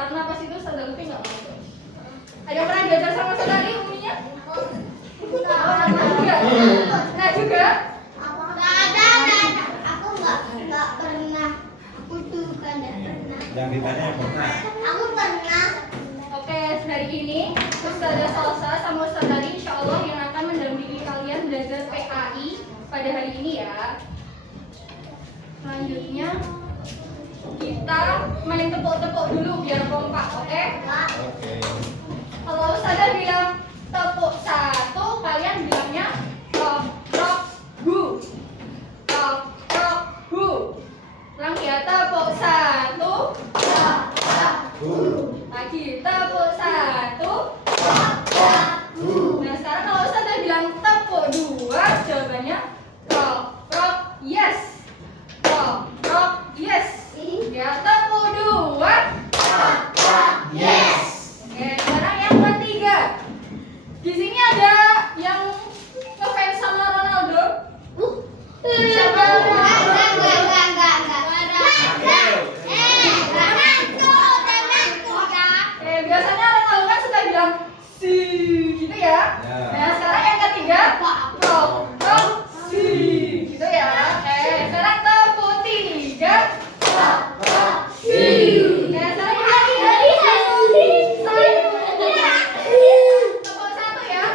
karena pas itu Ustazah Lutfi nggak masuk. Ada yang pernah diajar sama Ustazah Lutfi umumnya? Nah juga? Nggak ada. Aku nggak pernah. Aku juga nggak pernah. Yang ditanya yang pernah. Aku pernah. Oke, hari ini Ustazah Salsa sama Ustazah Ali insya Allah yang akan mendampingi kalian belajar PAI pada hari ini ya. Selanjutnya kita main tepuk-tepuk dulu biar kompak, oke? Oke. Kalau Ustazah bilang tepuk satu, kalian bilangnya rock, rock, hu. Rock, rock, hu. Lagi ya, tepuk satu, rock, rock, hu. Lagi tepuk satu, rock, rock, hu. Nah sekarang kalau Ustazah bilang tepuk dua, jawabannya rock, rock, yes. Rock, rock, yes. Ya, tepuk dua, rock, rock, yes. Oke, sekarang yang ketiga. Di sini ada yang ngefans sama Ronaldo. Siapa? Biasanya Ronaldo kan suka bilang si gitu ya. Nah, sekarang yang ketiga, rock, rock, si gitu ya. Sekarang tepuk tiga, rock, rock, si. Nah, sekarang yang lagi dari tepuk satu ya.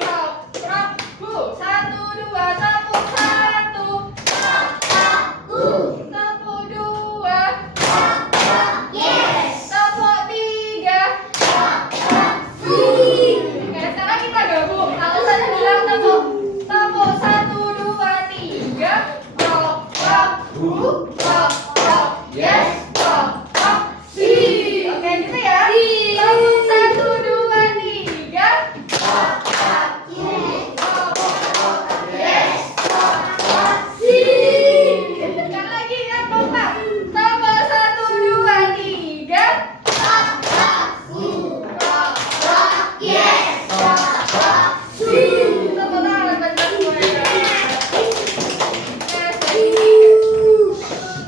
Rock, rock, hu. Satu, dua, tepuk satu, rock, rock, hu. Tepuk dua, rock, rock, yes. Tepuk tiga, rock, rock, hu. Oke, sekarang kita gabung. Kalau saya bilang tepuk satu, dua, tiga, rock, rock, hu, rock, rock, yes, rock, rock, si. Oke, gitu ya. Tepuk satu, dua, tiga, rock, rock, hu, rock, rock, yes, rock, rock, si. Sekali lagi yang kompak. Tepuk satu, dua, tiga, rock, rock, hu, rock, rock, yes, rock, rock, si. Tepuk tangan buat semuanya. Oke, jadi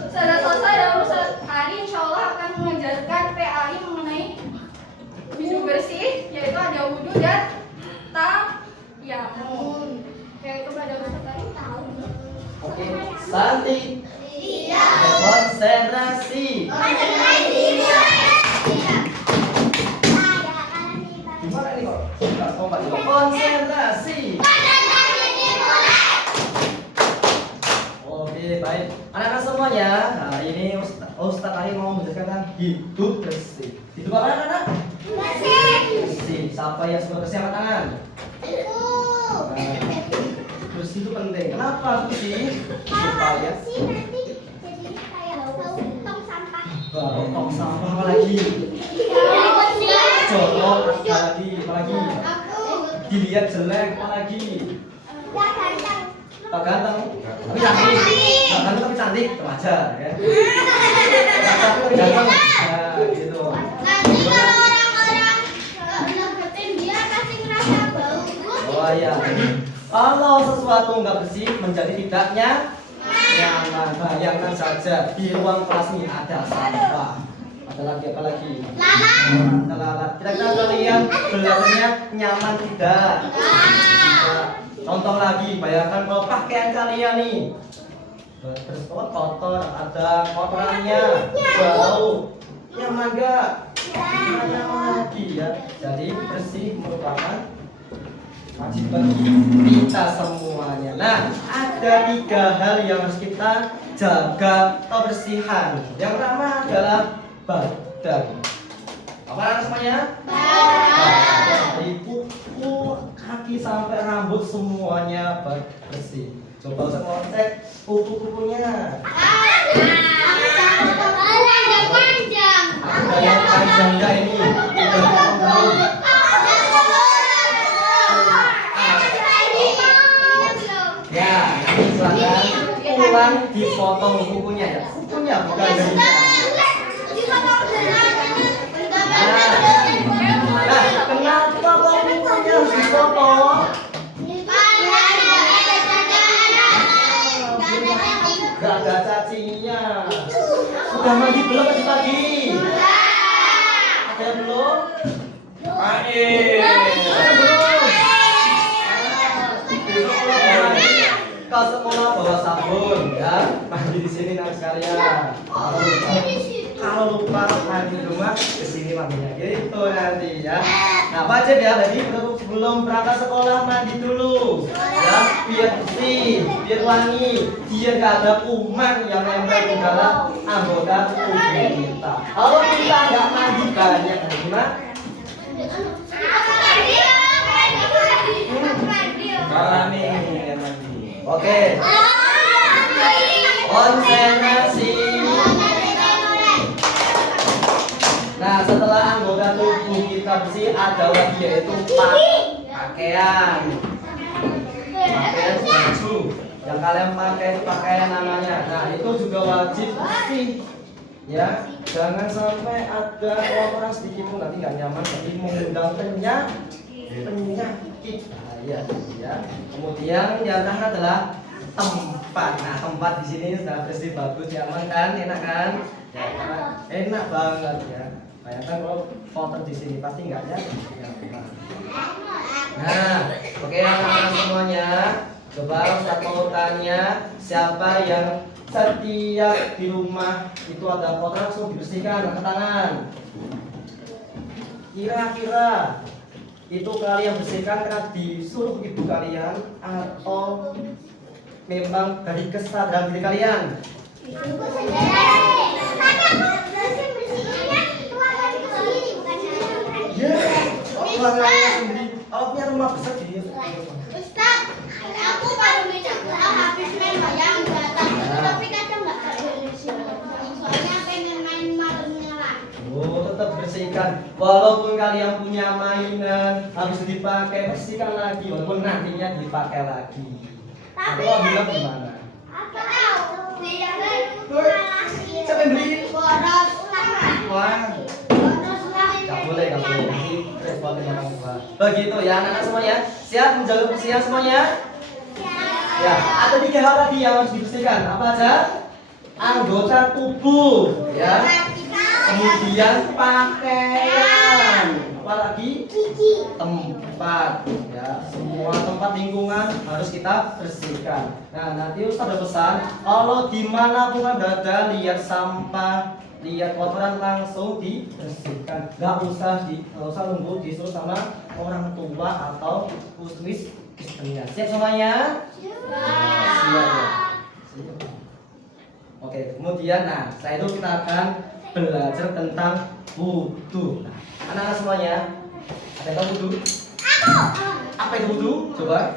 Ustazah Salsa dan Ustaz Ali insya Allah akan mengajarkan PAI mengenai hidup bersih, yaitu ada wudhu dan tayamum. Oke, kepada Ustaz Ali tahu. Oke, Santi. Iya. Konsentrasi. Gimana ini kok? Enggak kompak juga. Konsentrasi. Oke, baik. Anak-anak semuanya, hari ini Ustaz Ali mau menjelaskan hidup bersih. Hidup apa anak-anak? Bersih. Siapa yang sudah bersih angkat tangan? Nah, bersih itu penting. Kenapa bersih? Supaya tong sampah apa lagi? Jorok apa lagi? Apa lagi? Dilihat jelek apa lagi? Pak ganteng, tapi cantik. Pak ganteng tapi cantik, itu wajar ya. Pak tapi ganteng, ya gitu. Nanti kalau orang-orang deketin dia pasti ngerasa bau. Oh iya. Kalau sesuatu nggak bersih menjadi tidak nyaman. Bayangkan saja di ruang kelas ini ada sampah. Ada lagi apa lagi? Ada lalat. Kira-kira kalian belajarnya nyaman tidak? Tidak. Contoh lagi, bayangkan kalau pakaian kalian nih kotor, ada kotorannya, bau, nyaman gak? Nyaman lagi ya. Jadi bersih merupakan wajib bagi kita semuanya. Nah, ada 3 hal yang harus kita jaga kebersihan. Yang pertama adalah badan. Apa anak semuanya? Dari kuku, kaki sampai rambut semuanya bersih. Coba usah ngecek kuku-kukunya. Ada yang panjang enggak ini? Ya, silakan ulang dipotong kukunya ya. Kukunya bukan darinya. Nah, kenapa kok kukunya harus dipotong? Gak ada cacingnya. Sudah mandi belum pagi-pagi? sekolah bawa sabun ya. Mandi di sini nanti sekalian. Kalau lupa mandi di rumah ke sini mandinya gitu nanti ya. Nah, wajib ya. Jadi sebelum berangkat sekolah mandi dulu. Ya, biar bersih, biar wangi, biar gak ada kuman yang nempel di dalam anggota tubuh kita. Kalau kita nggak mandi banyak, gimana? Salah nih yang mandi. Oke, konsentrasi. Nah, setelah anggota tubuh kita bersih, ada lagi yaitu pakaian. Pakaian baju yang kalian pakai itu pakaian namanya. Nah, itu juga wajib bersih. Ya, jangan sampai ada kotoran sedikit pun nanti nggak nyaman, jadi mengundang penyakit bahaya ya. Kemudian yang terakhir adalah tempat. Nah, tempat di sini sudah bersih, bagus, nyaman kan, enak kan? Ya, enak banget ya. Bayangkan kalau kotor di sini pasti nggak nyaman. Nah, oke anak-anak semuanya, coba Ustaz mau tanya, siapa yang setiap di rumah itu ada kotoran langsung dibersihkan, angkat tangan. Kira-kira itu kalian bersihkan karena disuruh ibu kalian atau memang dari kesadaran diri kalian? Aku sendiri. Tapi aku bersih-bersihnya keluarga itu sendiri, bukan saya. Ya, keluarganya sendiri. Kalau punya rumah besar jadi Ustaz, aku baru habis main wayang datang, tapi kadang nggak bersih. Soalnya pengen main malamnya lagi. oh, tetap bersihkan. Walaupun kalian punya mainan habis dipakai, bersihkan lagi walaupun nantinya dipakai lagi. Tapi Kalau bilang nanti gimana? apa tahu? Dia kan Siapa yang beli? boros Wah, gak boleh. Nanti repotin orang tua. Begitu ya anak-anak semuanya. Siap menjaga kebersihan semuanya? Ya, ada 3 hal tadi yang harus dibersihkan. Apa aja? Anggota tubuh, ya. Kemudian pakaian. Apalagi? Tempat, ya. Semua tempat lingkungan harus kita bersihkan. Nah, nanti Ustaz ada pesan, kalau dimanapun ada lihat sampah, lihat kotoran langsung dibersihkan. Gak usah nunggu disuruh sama orang tua atau istrinya. Siap semuanya? Siap ya? Siap. Oke, kemudian setelah itu kita akan belajar tentang wudu. Nah, anak-anak semuanya, ada yang tahu wudu? Apa itu wudu? Coba.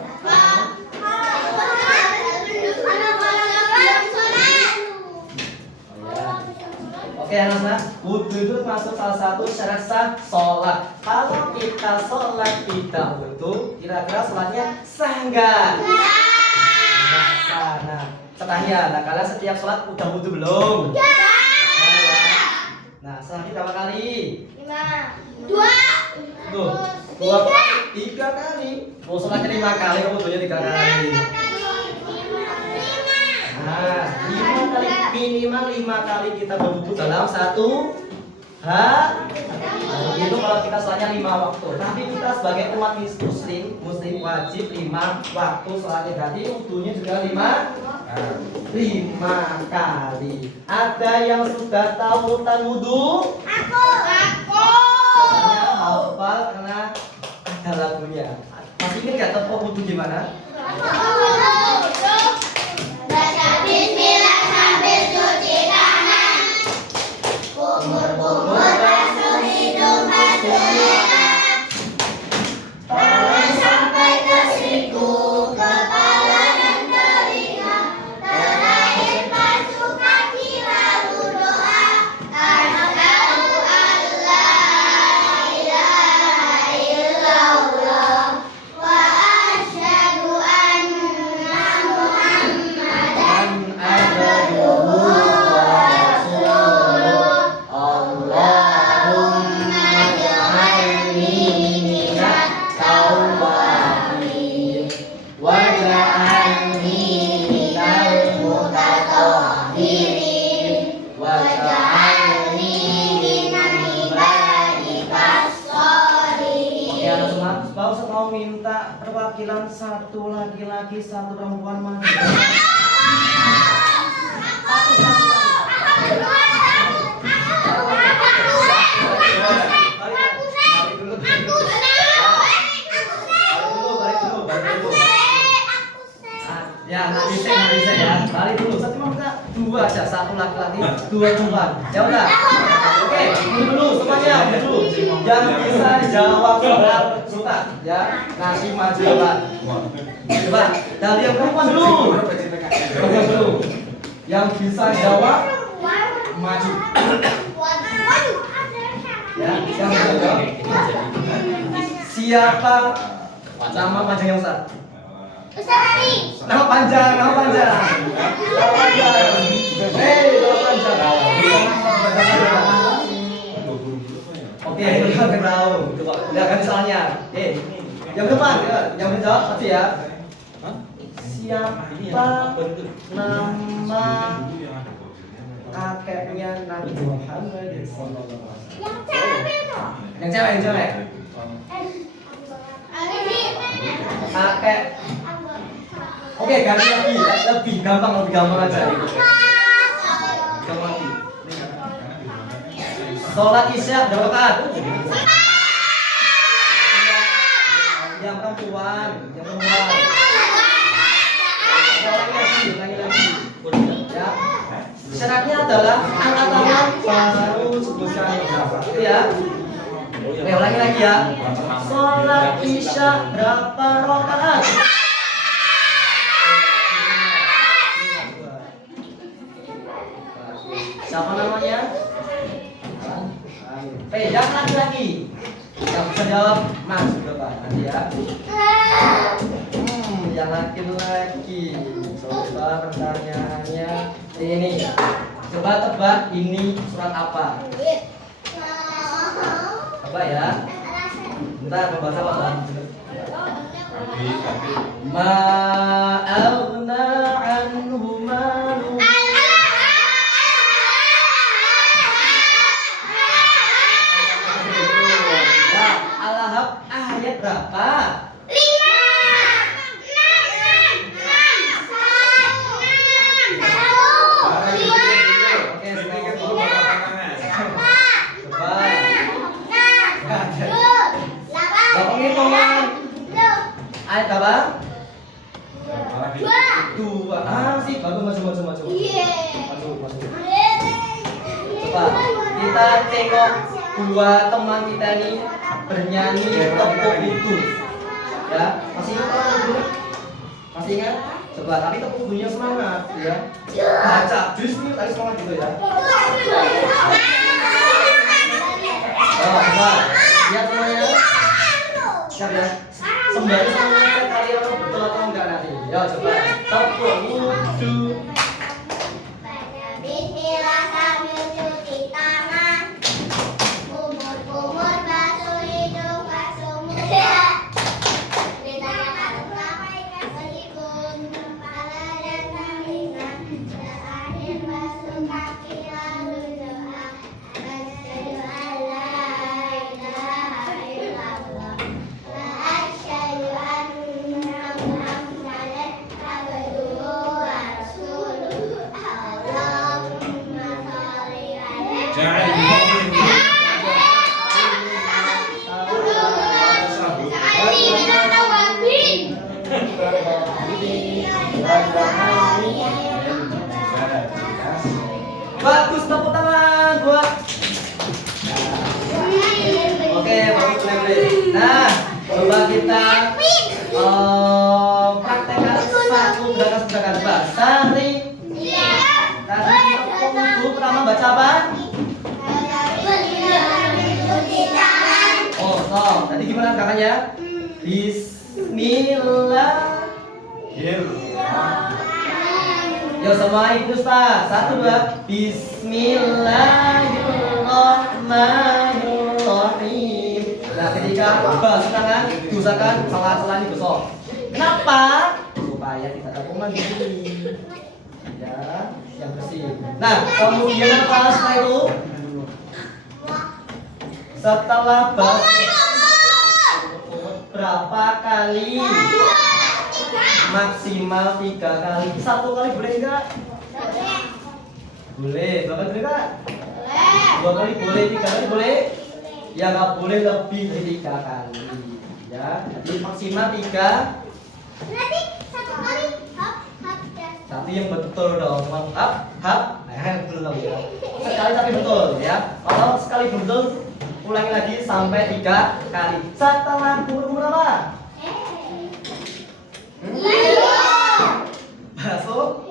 Oke anak-anak, wudu itu masuk salah satu syarat sah sholat. Kalau kita sholat tidak wudu, kira-kira sholatnya sah nggak? Nggak sah. Nah, setelahnya, kalian setiap sholat udah wudu belum? Nah, sholat berapa kali? 3 kali. Mau sholatnya 5 kali, kamu wudunya 3 kali. Nah, 5 kali, minimal 5 kali kita berwudu dalam 1 hari. Nah, itu kalau kita sholatnya 5 waktu. Tapi kita sebagai umat muslim wajib 5 waktu sholatnya. Berarti wudunya juga 5 kali. Ada yang sudah tahu urutan wudu? Aku. Biasanya hafal karena ada lagunya. Masih ingat nggak tepuk wudu gimana? Baca bismillah sambil cuci tangan. Kumur-kumur basuh hidung, basuh lidah. Tangan sampai ke siku, kepala dan telinga. Terakhir basuh kaki lalu doa. Karena tahu Allah ilaha illallah wa asyhadu anna Muhammadan abduhu wa rasuluh. Allahumma ja'alni minat tawwabin wa ja'alni minal mutatahhirin wa ja'alni minan ibadikas sholihin. Oke anak semua, Pak Ustaz mau minta perwakilan 1 laki-laki 1 perempuan maju. jangan riset ya. Balik dulu. Satu kita dua aja, satu laki-laki, dua perempuan. Ya udah. Oke, dulu semuanya dulu. Yang bisa jawab soal Sultan, ya kasih maju jawaban. Coba dari yang perempuan dulu. Perempuan dulu. Yang bisa jawab maju. Ya, yang bisa jawab. Siapa nama panjang yang besar? Ustaz Ali. Nama panjang. Nama panjang. Hei, nama panjang. Oke, kita tahu. Coba lihat kan soalnya. Yang depan, yang menjawab satu ya. Siapa nama kakeknya Nabi Muhammad SAW? Yang cewek. Kakek. Oke, ganti lagi. Lebih gampang aja. Gampang lagi. Sholat Isya berapa rakaat? Yang perempuan. Ulangi lagi. Ya. Syaratnya adalah angkat tangan baru sebutkan itu ya. Oke, ulangi lagi ya. Sholat Isya berapa rakaat? Siapa namanya? Yang laki-laki. Yang bisa jawab Mas coba nanti ya. Yang laki-laki. Coba pertanyaannya ini. Coba tebak ini surat apa? Coba ya. Bentar membaca apa? Ma'aghna anhu maluhu. Al-Lahab ayat berapa? 5. 6. Oke, sekarang coba. Bapak ngitungan. Ayat berapa? 2. Sih, bagus maju. Maju. Coba kita tengok dua teman kita nih bernyanyi tepuk itu. Ya, masih ingat apa dulu? Masih ingat? Coba tapi tepuk bunyinya semangat, ya. Baca bismillah tadi semangat gitu ya. Coba lihat semuanya. Siap ya. Sembari semuanya kalian betul atau enggak nanti. Ya coba tepuk wudu. Bismillah sambil cuci tangan. Kumur basuh hidung, basuh muka. Ditanya kenapa ikan berhidung, kepala dan tangan. Terakhir basuh kaki lalu doa. Asyhadu an la ilaha illallah. Asyhadu anna Muhammadan abduhu wa rasuluh. Allahumma shalli alaihi. Bagus, tepuk tangan buat. Oke, bagus boleh. Nah, coba kita praktekkan satu gerakan Sari. Tadi waktu pertama baca apa? Oh, so. Tadi gimana gerakannya? Bismillah. Yo semua ikut Ustaz. 1, 2. Bismillahirrahmanirrahim. Nah, ketika basuh tangan, diusahakan salah digosok. Kenapa? Supaya tidak ada kuman di sini. Ya, yang bersih. Nah, kemudian apa setelah itu? Setelah basuh berapa kali? Maksimal 3 kali. 1 kali boleh enggak? Boleh. Berapa kali enggak? 2 kali boleh, 3 kali boleh. Ya nggak boleh lebih dari 3 kali. Ya, jadi maksimal 3. Berarti 1 kali hop ya. Tapi yang betul dong, teman. Hap. Nah, belum ya. Sekali tapi betul ya. Kalau sekali betul, ulangi lagi sampai 3 kali. Setelah umur apa? Masuk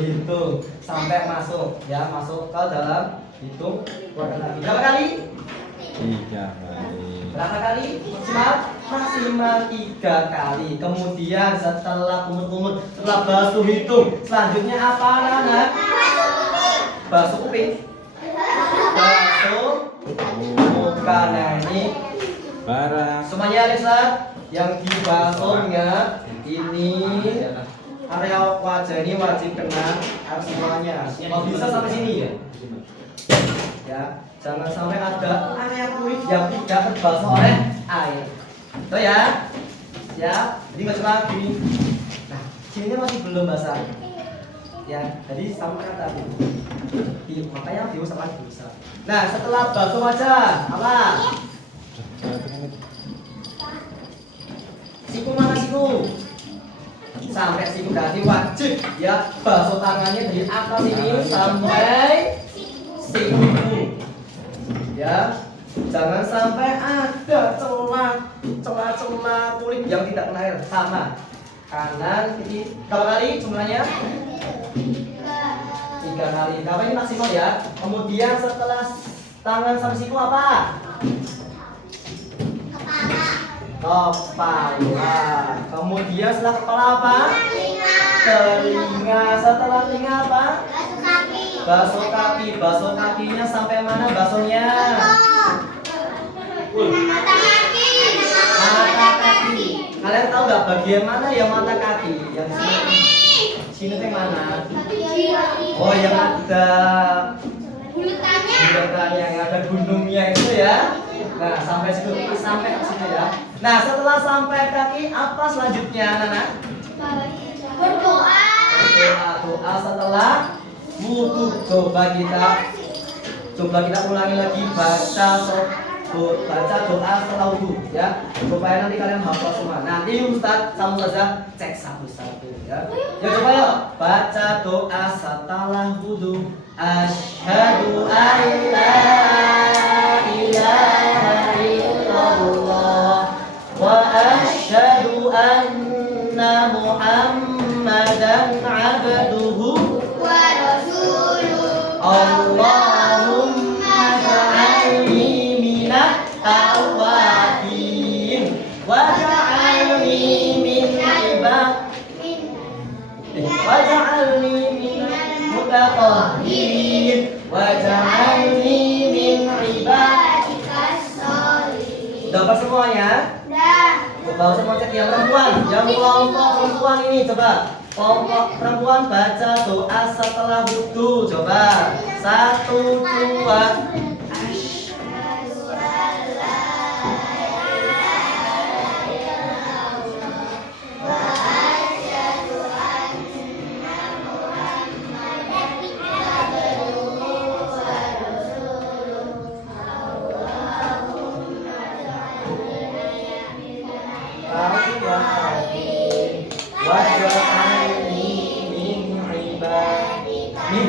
hitung sampai masuk ya, masuk ke dalam hitung. Keluarkan lagi. Berapa kali? 3 kali. Berapa kali? Maksimal 3 kali. Kemudian setelah kumur-kumur, setelah basuh hitung, selanjutnya apa anak-anak? Basuh kuping. Basuh muka. Nah ini Barang. semuanya lihat yang dibasuhnya ini area wajah ini wajib kena air semuanya. Kalau bisa sampai sini ya. Ya, jangan sampai ada area kulit yang tidak terbasuh oleh air. Itu ya. Siap. Jadi nggak cuma gini. Nah, sininya masih belum basah. Ya, jadi sampai kata makanya diusap lagi bisa. Nah, setelah basuh wajah apa? Siku mana siku? Sampai siku berarti wajib ya basuh tangannya dari atas ini sampai siku. Ya, jangan sampai ada celah-celah kulit yang tidak kena air. Sama kanan kiri. Berapa kali jumlahnya? 3 kali. Berapa ini maksimal ya? Kemudian setelah tangan sampai siku apa? Kepala. Kemudian setelah kepala apa? Telinga. Setelah telinga apa? Basuh kaki. Basuh kakinya sampai mana basuhnya? Mata kaki. Kalian tahu nggak bagian mana yang mata kaki? Yang sini. Sini tuh yang mana? Oh, yang ada bulutannya, yang ada gunungnya itu ya. Nah, sampai situ ya. Nah, setelah sampai kaki, apa selanjutnya, Nana? Berdoa. Doa setelah wudu. Coba kita ulangi lagi baca doa setelah wudu ya. Supaya nanti kalian hafal semua. Nanti Ustaz sama Ustazah cek satu-satu ya. Ya coba yuk baca doa setelah wudu. Asyhadu an la ilaha illallah wa asyhadu anna Muhammadan abduhu Wa rasuluh. Allahumma ja'alni minat tawabin wa ja'alni min mutatahhirin wa ja'alni min Ibadikas sholihin. Dapat semuanya? Dah. Coba semua cek yang perempuan. Yang kelompok perempuan ini coba. Kelompok perempuan baca doa setelah wudu. Coba. 1, 2.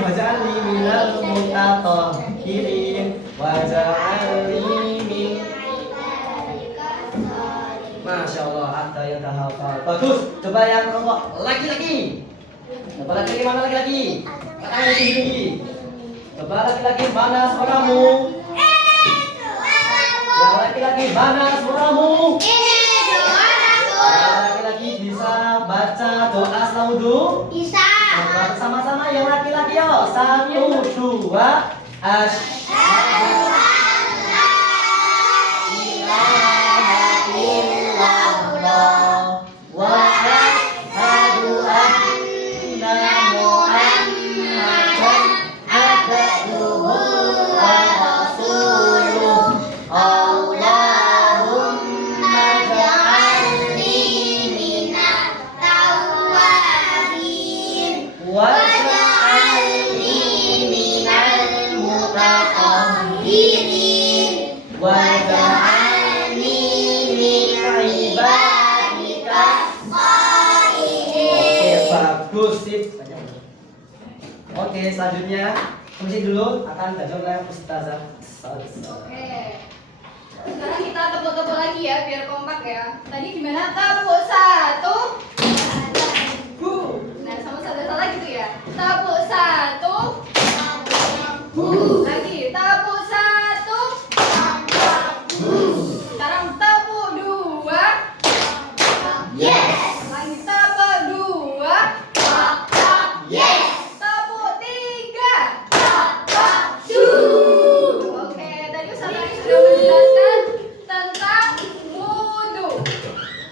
Waj'alni minal mutatahhirin waj'alni min. Masya Allah, ada yang dah hafal. Bagus. Coba yang kelompok laki-laki. Coba laki-laki mana laki-laki? Tangan tinggi. Coba laki-laki mana suaramu? Yang laki-laki mana suaramu? Laki-laki bisa baca doa setelah wudu? Bisa. Coba sama-sama yang laki-laki yo. 1, 2. Asyhadu an la ilaha illallah wa asyhadu anna Muhammadan abduhu wa rasuluh. Allahumma ja'alni minat tawwabin wa ja'alni minal mutatahhirin wa ja'alni saja. Oke, selanjutnya musik dulu akan diajar oleh Ustazah Salsa. Oke. Sekarang kita tepuk-tepuk lagi ya biar kompak ya. Tadi gimana? Tepuk 1. Nah, sama salah gitu ya. Tepuk 1. Lagi tepuk 1. Sekarang tepuk 2. Yes. Lagi tepuk 2. Yes. Tepuk 3. Oke, tadi Ustaz Ali sudah menjelaskan tentang wudu.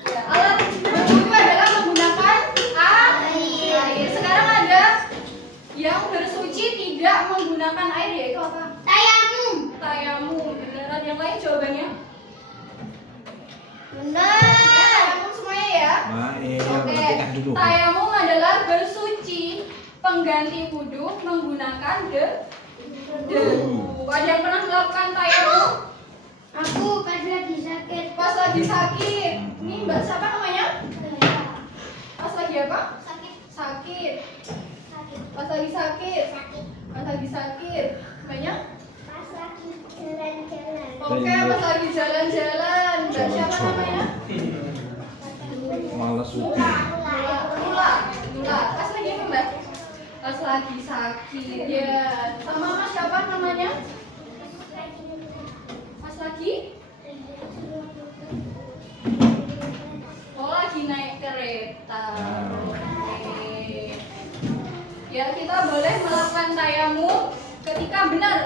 Ya, alat wudu adalah menggunakan air. Sekarang ada yang bersuci tidak menggunakan air, yaitu apa? Tayamum. Tayamum. Beneran yang lain jawabannya? Benar. Tayamum semuanya ya. Oke. dulu. Tayamum adalah bersuci pengganti wudu menggunakan debu. Ada yang pernah melakukan tayamum? Aku pas lagi sakit. Pas lagi sakit. Ini Mbak siapa namanya? Pas lagi apa? Sakit. Sakit. Sakit. Pas lagi sakit. Sakit. Pas lagi sakit. Banyak? Pas lagi jalan-jalan. Oke, pas lagi jalan-jalan. Mbak siapa namanya? Malas Mula. Nula. Nula. Pas lagi apa Mbak? Pas lagi sakit. Ya. Sama Mas siapa namanya? Pas lagi? Oh, lagi naik kereta. Oke. Ya, kita boleh melakukan tayamum ketika benar.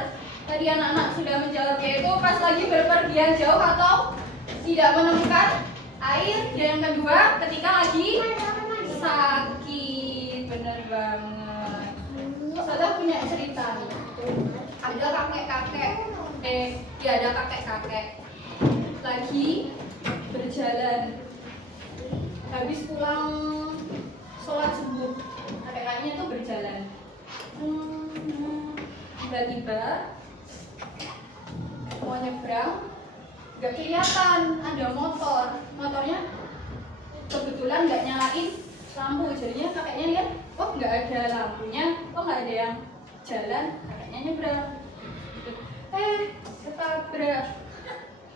Tadi anak-anak sudah menjawab, yaitu pas lagi berpergian jauh atau tidak menemukan air. Dan yang kedua, ketika lagi sakit. Bener banget. Saya punya cerita nih. Ada kakek-kakek, ya ada kakek-kakek lagi berjalan. Habis pulang sholat subuh, kakek-kakeknya tuh berjalan. Tiba-tiba mau nyebrang, nggak kelihatan ada motornya kebetulan nggak nyalain lampu. Jadinya kakeknya lihat, oh nggak ada lampunya, oh nggak ada yang jalan, kakeknya nyebrang. Ketabrak,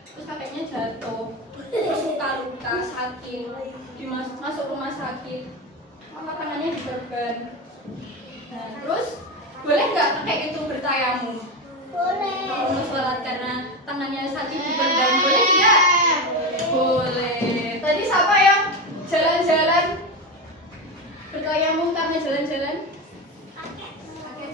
terus kakeknya jatuh, terus luka-luka, sakit, masuk rumah sakit, maka tangannya diperban. Nah, terus boleh nggak kakek itu bertayamum? Boleh. Kalau mau sholat karena tangannya sakit diperban, boleh tidak? Boleh. Tadi siapa yang jalan-jalan bertayamum karena jalan-jalan? Kakek. Kakek.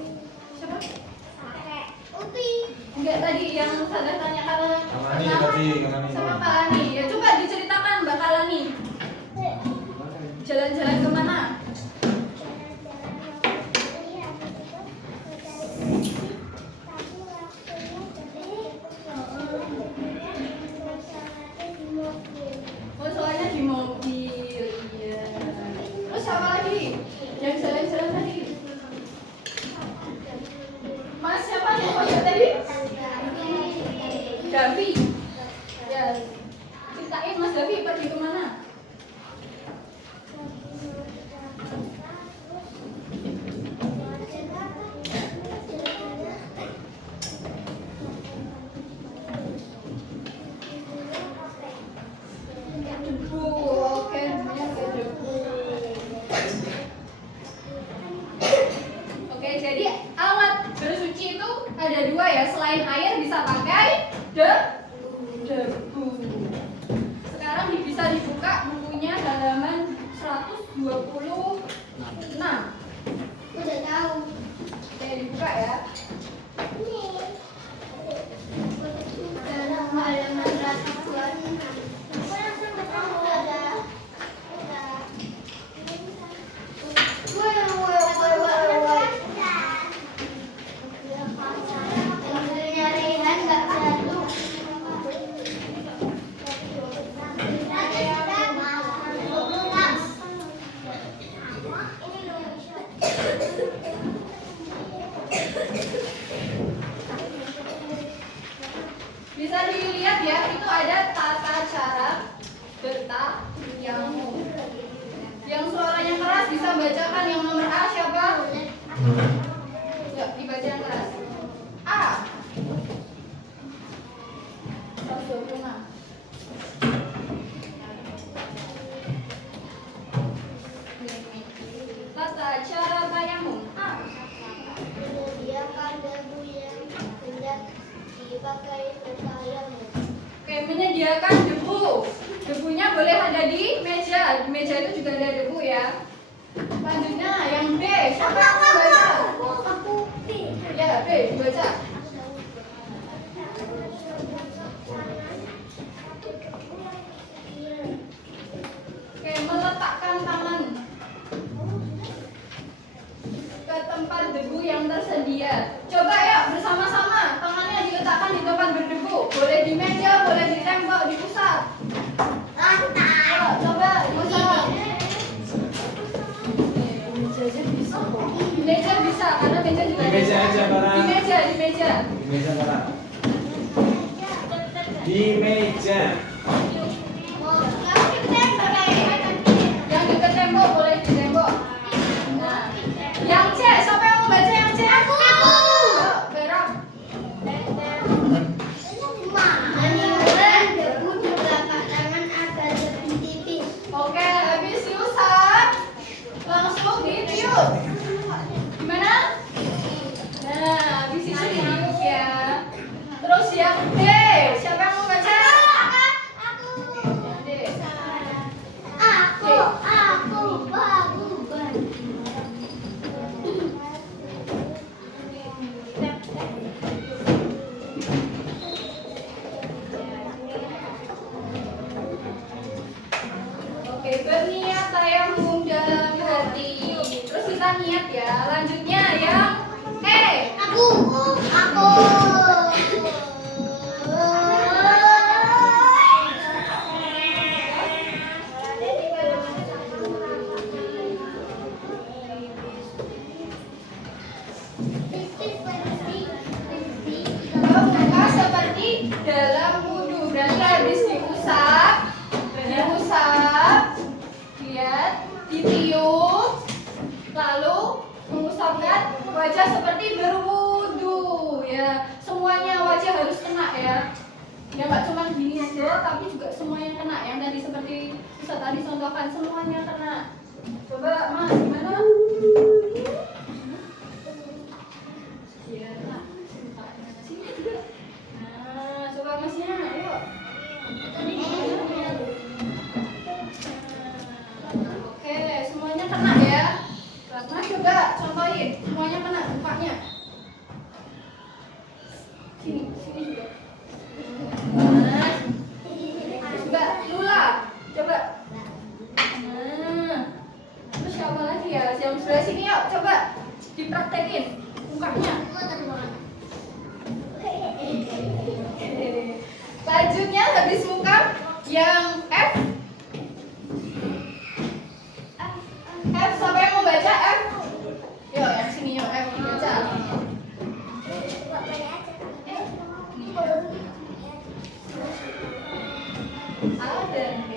Siapa? Kakek. Upi. Enggak, tadi yang saya tanya kalau Kalani tadi, Kalani. sama Kalani. Ya coba diceritakan Mbak Kalani. Jalan-jalan kemana? Oh, soalnya di mobil. Iya. Terus siapa lagi? Yang jalan-jalan tadi? Mas siapa yang koyak tadi? Davi. Ya. Ceritain Mas Davi pergi kemana? Debu. Oke, namanya ke debu. Oke, jadi alat bersuci itu ada dua ya. Selain air bisa pakai debu. Sekarang bisa dibuka bukunya halaman 126. Udah tahu. Oke, dibuka ya. Dalam halaman 126. Yuk, dibaca yang keras. A. 126. Tata cara tayamum. A. Menyediakan debu yang hendak dipakai bertayamum. Oke, menyediakan debu. Debunya boleh ada di meja. Di meja itu juga ada debu ya. Selanjutnya yang B. Siapa yang mau baca? Aku Ya, B dibaca. Oke, meletakkan tangan ke tempat debu yang tersedia. Coba ya bersama-sama tangannya diletakkan di tempat berdebu. Boleh di meja, boleh di tembok, di pusat. lantai. Ayo, coba diusaha. Di meja bisa, karena meja juga Di meja ada. aja, Bara. Di meja, di meja. Di meja mana? Di meja. Yang dekat tembok boleh di tembok. Nah, yang C, siapa yang mau baca yang C? Aku. Ayo, Berak. Meninggalkan debu di telapak tangan agar lebih tipis. Oke, habis diusap, langsung ditiup. Gimana? Nah, habis itu ditiup ya. Terus yang D, siapa yang mau baca? Yang D. Aku baru Oke, berniat tayamum dalam hati. Terus kita niat ya. Lanjutnya yang E. aku Muka seperti dalam wudhu. Berarti habis diusap, lihat, ditiup, lalu mengusapkan wajah seperti berwudhu. Ya, semuanya wajah harus kena ya. Ya nggak cuma gini aja, tapi juga semuanya kena. Yang tadi seperti Ustaz tadi contohkan, semuanya kena. Coba Mas, gimana? Iya, kena. Sini juga. Nah, coba Masnya, ayo. Oke, semuanya kena ya. Mas coba contohin, semuanya kena mukanya. Sini juga. Nah, coba Lula, coba. Nah, terus siapa lagi ya? Yang sebelah sini yuk, coba dipraktekin mukanya. Lanjutnya habis muka yang F. F, siapa yang mau baca F? Yuk, yang sini yuk, F baca. A dan B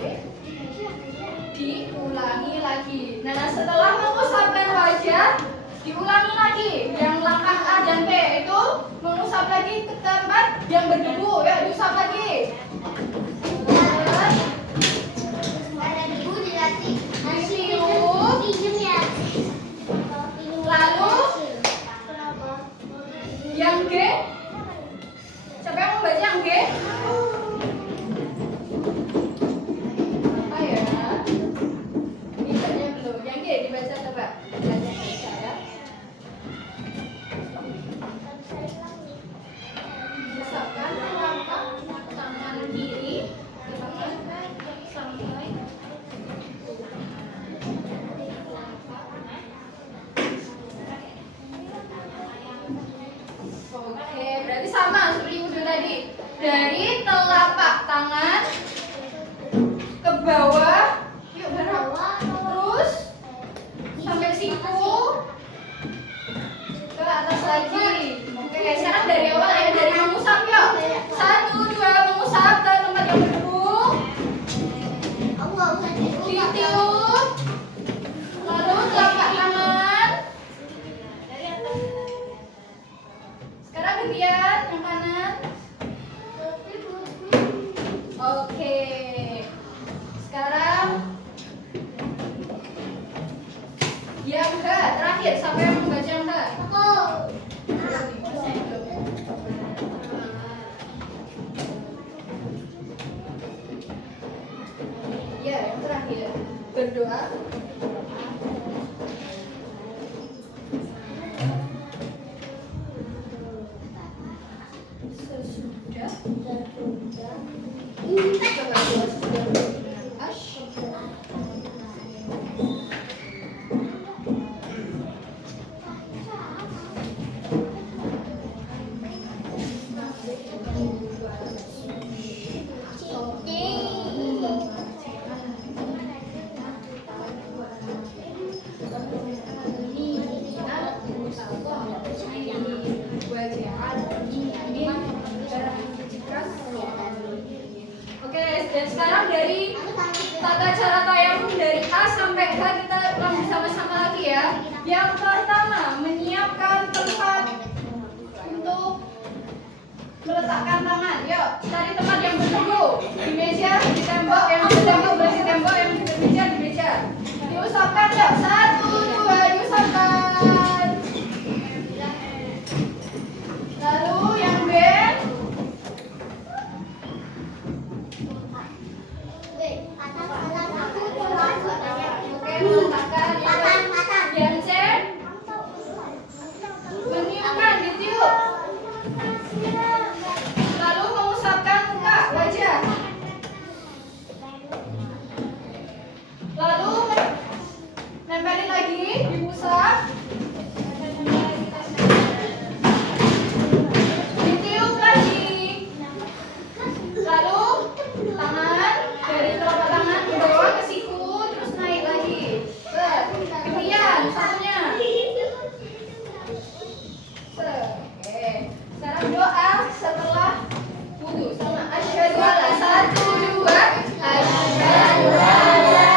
diulangi lagi. Nah, setelah mengusapkan wajah, diulangi lagi. Yang langkah A dan B itu mengusap lagi ke tempat yang berdebu. Ya, diusap lagi. ada debu dilatih. Ditiup. Lalu yang G. Siapa yang mau baca yang G? Apa ya? Ini bacanya belum. Yang G dibaca coba. Baca ya. Usapkan telapak tangan kiri ke tangan sampai Oke, berarti sama seperti wudhu tadi. Dari telapak tangan ke bawah, yuk bareng. Terus sampai siku, ke atas lagi. Oke, sekarang dari awal ya, dari mengusap yuk. 1, 2, mengusap ke tempat yang berdebu. Aku nggak usah tiup. Ditiup. Lalu telapak tangan terakhir, siapa yang membaca yang H? Ya, yang terakhir. Berdoa. Sesudah. Coba doa sesudah dengan ash. Oke, dan sekarang dari tata cara tayamum dari A sampai H kita ulang bersama-sama lagi ya. Yang pertama, menyiapkan tempat untuk meletakkan tangan. Yuk, cari tempat yang berteduh. Di meja, di tembok, yang di tembok, boleh di tembok, yang di meja, di meja. Diusapkan yuk, 1, 2, diusapkan. Lalu yang B, oke, meletakkan. Yang C, meniupkan, ditiup. Lalu mengusapkan muka, wajah. Lalu nempelin lagi, diusap. Ditiup lagi. Lalu tangan dari telapak tangan ke bawah ke siku, terus naik lagi. Kemudian satunya. Oke. Sekarang doa setelah wudu sama asyhadu alla 1, 2 asyhadu alla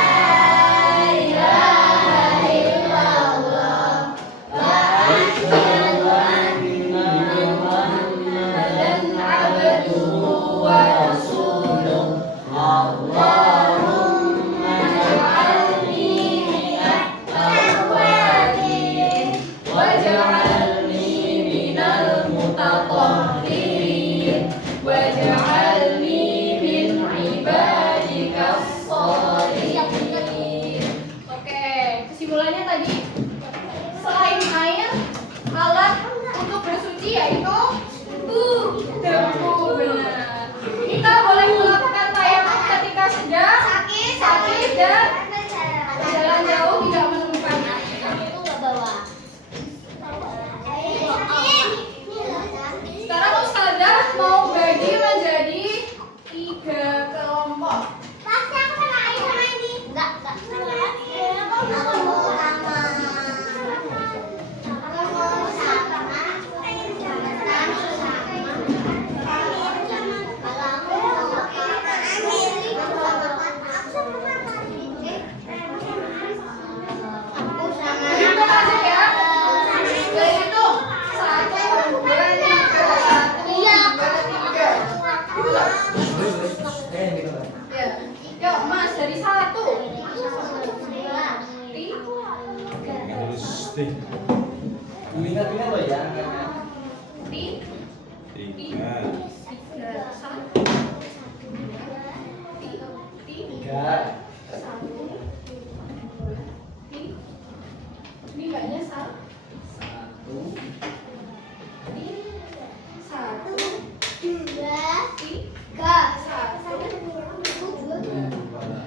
ilaha illallah wa asyhadu anna Muhammadan abduhu wa rasuluh. Allahumma ja'alni minat tawwabin wa ja'alni minal mutatahhirin wa ja'alni min ibadikas sholihin. Oke, kesimpulannya tadi selain air, alat untuk bersuci yaitu debu. Benar. Kita boleh melakukan tayamum ketika sedang sakit dan jalan jauh tidak menemukan air. Sekarang Ustazah mau bagi menjadi 3 kelompok. Hitung aja ya. Dari hitung 1, 2, 3, 1, 2, 3. Ya. Yuk, Mas dari 1. Ingat-ingat loh ya. Tiga. 3. Ini banyak sal. 1. 1.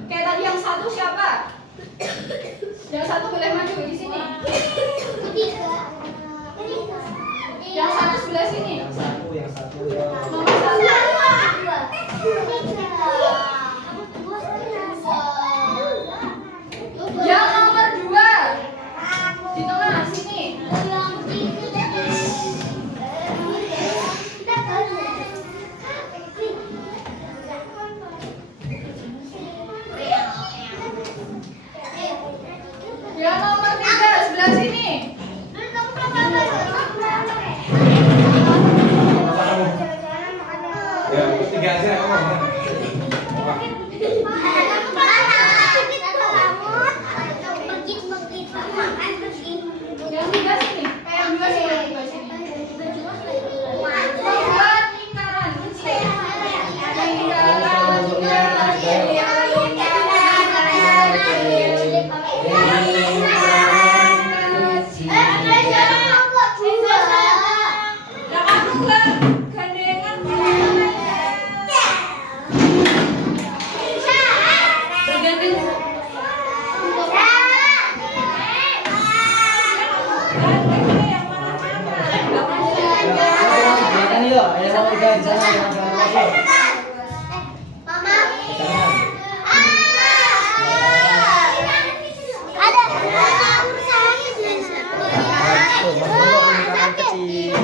Kayak tadi yang 1 siapa? Yang 1 boleh maju di sini. Yang 1 sebelah sini. Yang satu ya. Nomor 1. Yang nomor 2 di tengah sini. juga sini. Yang juga sini. Membuat lingkaran kecil. Lingkaran kecil. Belakang yuk, ada yang mau pegang di sana, jangan masuk. Mama. Jangan. Ada. Tuh, membentuk lingkaran kecil.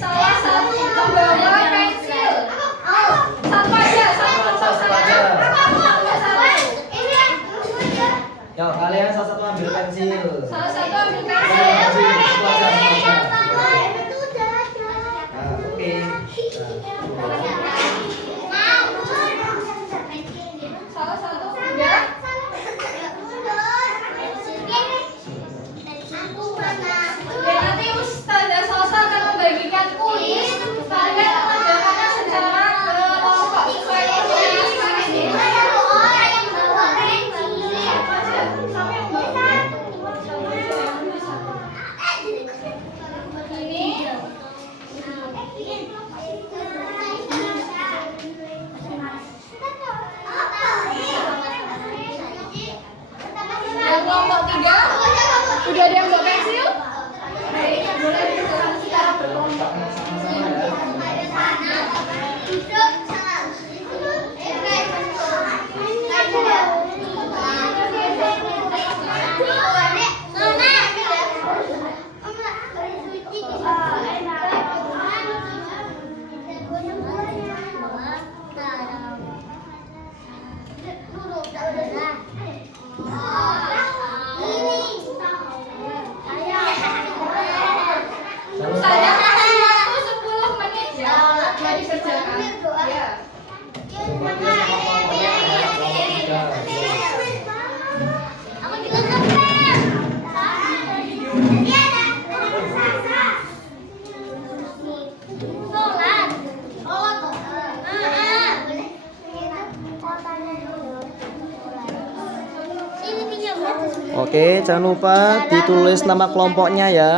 Salah satu membawa pensil. Satu aja, satu aja. Yuk, kalian salah satu ambil pensil. Salah satu ambil Nah, pensil. oke. Salah satu udah. Dan nanti Ustazah Salsa akan membagikan kuis. Kalian mengerjakannya secara kelompok sesuai ini. Yang kelompok 3 udah ada yang bawa pensil? Baik, boleh dikerjakan secara berkelompok. Saya kasih waktu 10 menit ya buat dikerjakan. Ya. Aku juga sampai. Iya ada. Sholat. Oke, jangan lupa ditulis nama kelompoknya ya.